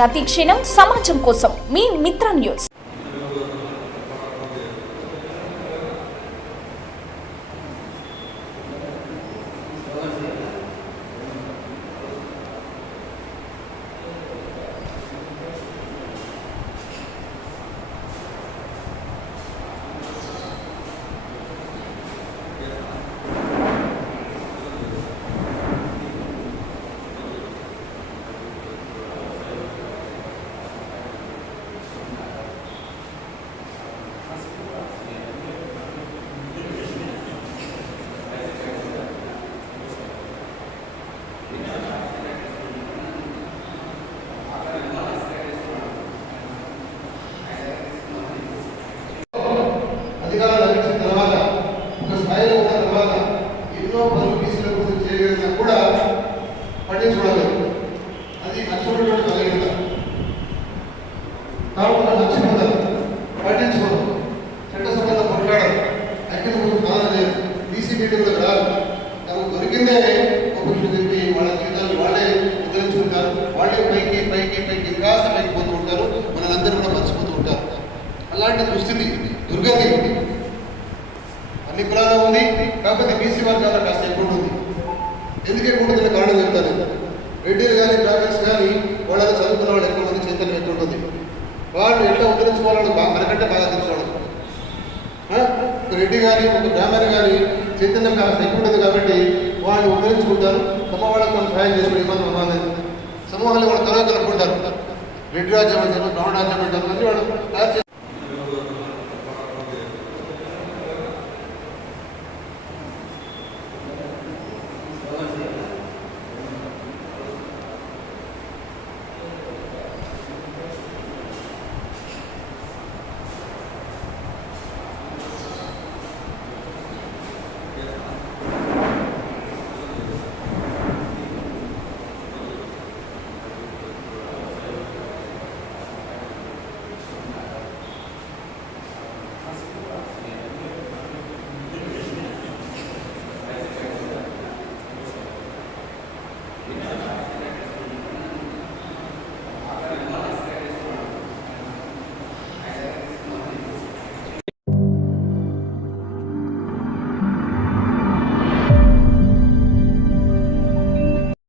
ప్రతి క్షణం సమాజం కోసం మీ మిత్ర న్యూస్. అధికారాలు లభించిన తర్వాత ఒక స్థాయిలో ఉన్న తర్వాత ఎన్నో పనులు బీసీల కోసం చేయగలిగినా కూడా పట్టించుకోవడం. అది నష్టపడినటువంటి కలిగిన కాకుండా మర్చిపోతారు, పట్టించుకోరు, చట్టసభలో కొట్లాడరు, ఐక్యత కోసం కాలం లేదు, బీసీ మీటింగ్లకు రారు. తమకు దొరికిందే ఒకరికి చెప్పి వాళ్ళ జీవితాలు వాళ్ళే ఉద్ధరించుకుంటారు, వాళ్ళే పైకి పైకి పైకి వికాస పైకి పోతూ ఉంటారు, మనందరూ కూడా మర్చిపోతూ ఉంటారు. అలాంటి దుస్థితి దుర్గతి అన్ని కులాల్లో ఉంది, కాకపోతే బీసీ వర్గాల్లో కాస్త ఎక్కువ ఉంది. ఎందుకు ఎక్కువ ఉంటుందని కారణం చెప్తాను. రెడ్డిలు కానీ బ్రాహ్మణ్స్ కానీ వాళ్ళని చదువుకున్న వాళ్ళు ఎక్కువ మంది చైతన్యం ఎక్కువ ఉంటుంది. వాళ్ళు ఎట్లా ఉద్ధరించుకోవాలని మనకంటే బాగా తెలుసుకోవడం. రెడ్డి కానీ ఒక బ్రాహ్మణ కానీ చైతన్యం కాస్త ఎక్కువ ఉంటుంది కాబట్టి వాళ్ళు ఉద్ధరించుకుంటారు. తమ వాళ్ళకి మనం సహాయం చేసుకుని ఇబ్బంది సమూహాలు వాళ్ళు త్వరగా కలుపుకుంటారు. రెడ్డి రాజ్యం అంటారు, బ్రాహ్మణ రాజ్యం అంటారు, అన్ని వాళ్ళు